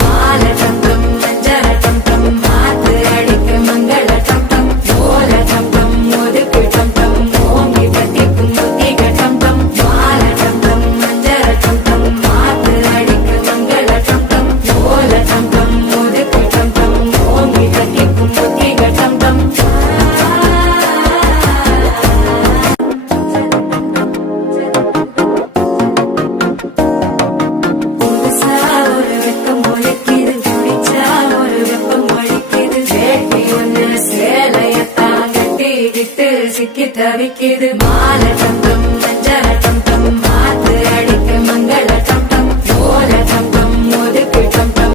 மால டம் டம் மஞ்சள டம் டம் மாத்து அடிக்க மங்கள டம் டம் ஓல டம் டம் ஒதுக்கு டம் டம் ஓங்கி தட்டிக்கும் புத்திக டம் டம் மால டம் டம் மஞ்சள டம் டம் மாத்து அடிக்க மங்கள டம் டம் ஓல டம் டம் ஒதுக்கு டம் டம் ஓங்கி தட்டிக்கும் புத்திக டம் டம் சிக்கி தவிக்குது